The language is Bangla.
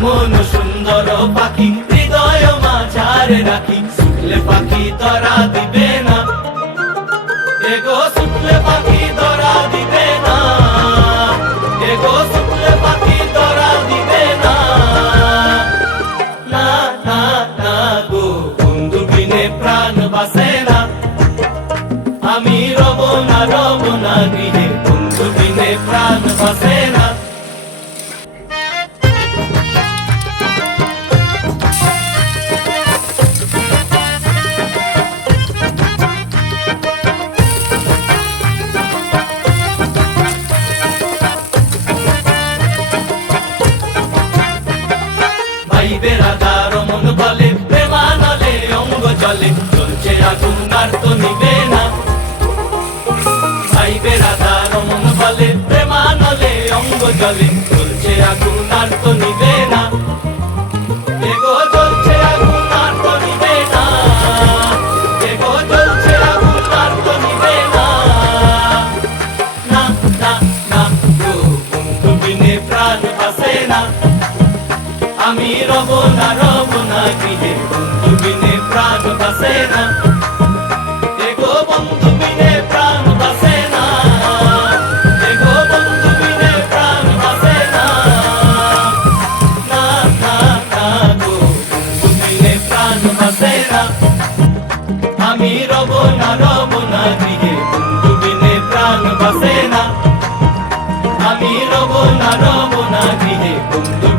এমন সুন্দর পাখি হৃদয় মাঝারে রাখি, শুকলে পাখি ধরা দিবে না, এগো শুকলে পাখি ধরা দিবে না, এগো শুকলে পাখি ধরা দিবে না। না না না গো বন্ধু বিনে প্রাণ বাসে না, আমি রব না গৃহে, বন্ধু বিনে প্রাণ বাসে না। ভাই বেড়াদার মন বলে প্রেমানলে অঙ্গ জলে, চলছে আগুন আর তো নিবে না। ভাই বেড়াদার মন বলে প্রেমানলে অঙ্গ জলে, চলছে আগুন আর তো নিবে না, এগো জ্বলছে আগুন আর তো নিবে না, এগো জ্বলছে আগুন আর তো নিবে না। না না না গো বন্ধু বিনে প্রাণ বাসে না, আমি রব না গৃহে, বন্ধু বিনে প্রাণ বাসে না, এগো বন্ধু বিনে প্রাণ বাসে না, এগো বন্ধু বিনে প্রাণ বাসে না। না না না গো বন্ধু বিনে প্রাণ বাসে না, আমি রব না গৃহে, বন্ধু বিনে প্রাণ বাসে না, আমি রব না গৃহে, বন্ধু